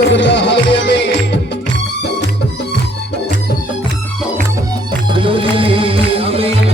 आनंद करिया हालेलुया में हालेलुया आमीन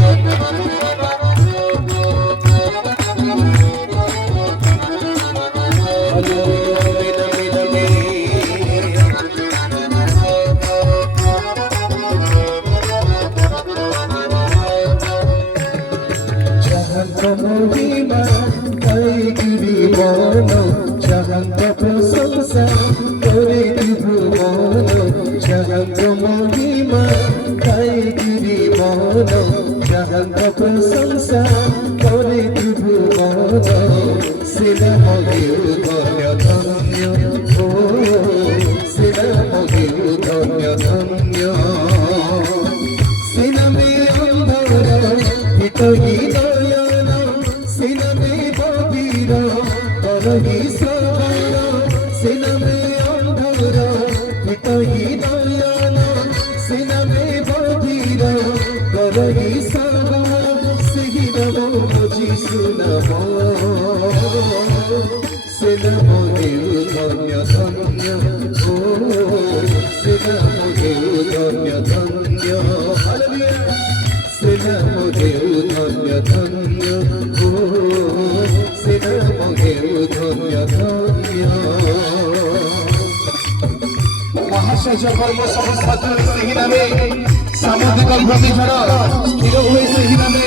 कर्म समस्त सही नामे सामुद्रिक घूर्णिझड़ स्थिर हुए सही नामे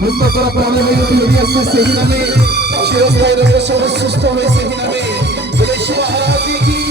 मुक्तर प्राण से सही नामे चिरस्थायी रोग सब सुस्थ हुए सही नामे शिव महाराज की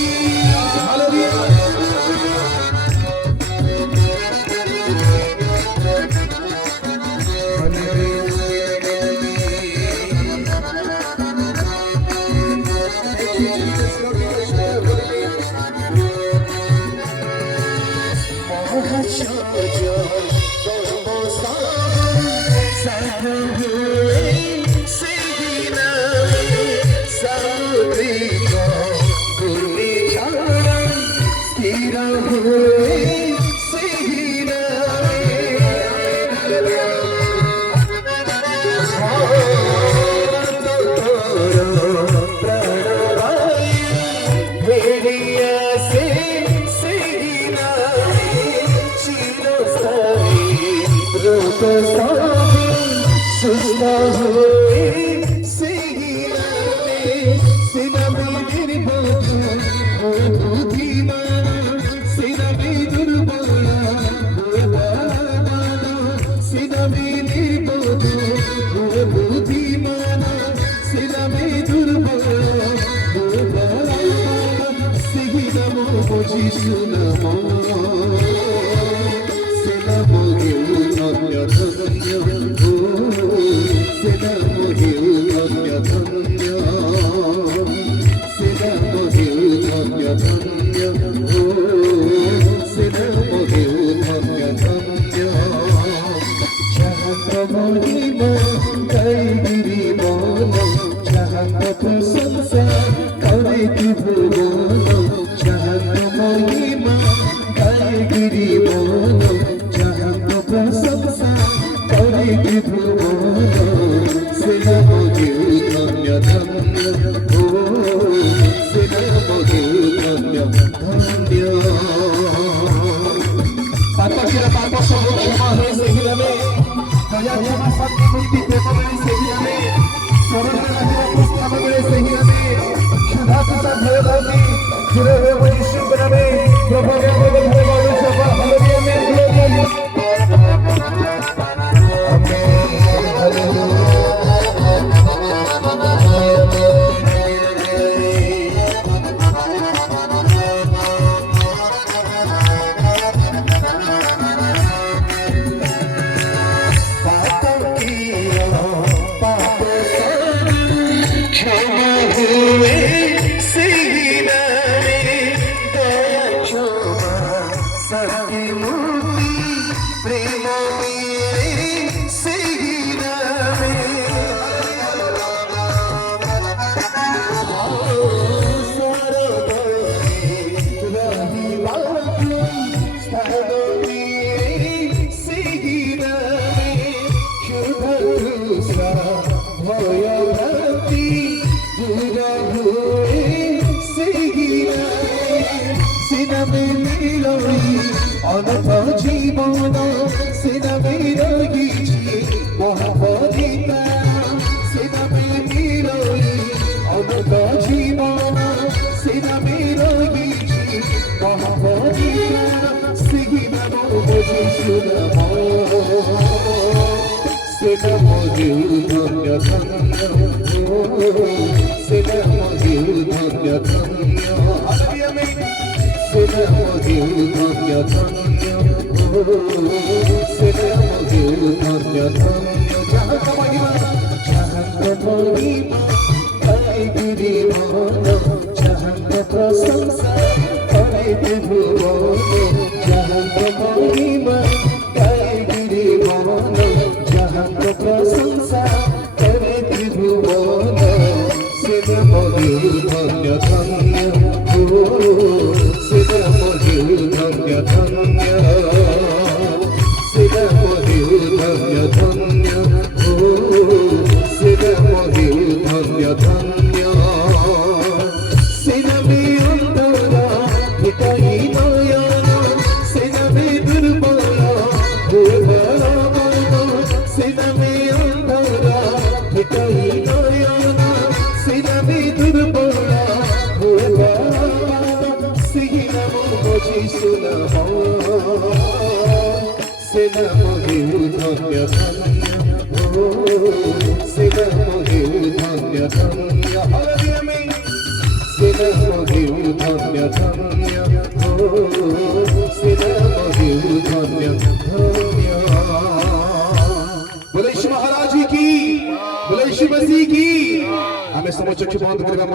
মিলই অনন্ত জীবন সে নামে রয়েছি মহাপবিতা সে নামে মিলই অনন্ত জীবন সে নামে রয়েছি মহাপবিতা সেই নাম বুঝি নাম সে নাম ধন্য ধন্য সে নাম ধন্য ধন্য সেটা মধু ধন্য ধন্য সেটা মধু ধন্য ধন্য জাহান মহিমা তাই দিদি মন জাহান প্রশংসা করে ভুবন জাহান মহিমা তাই দিদি মন জাহান প্রশংসা করে ভুবন সেটা মধু ধন্য ধন্য সেটা মধু ধন্য ধন্য সেটা মধু ধন্য ধন্য সেটা মধু ধন্য ধন্য সেনা মে অন্তরা হৃদয় নয়ন সেনা মে দুর্বল সেনা মে অন্তরা হৃদয় নয়ন সেনা মে দুর্বল সেনা মধু ধন্য ধন্য সেনা মধু ধন্য ধন্য সেনা মধু ধন্য ধন্য সেনা মধু ধন্য ধন্য बोले महाराज की बोले शिव जी की हमें समझ चुके बंद करेगा।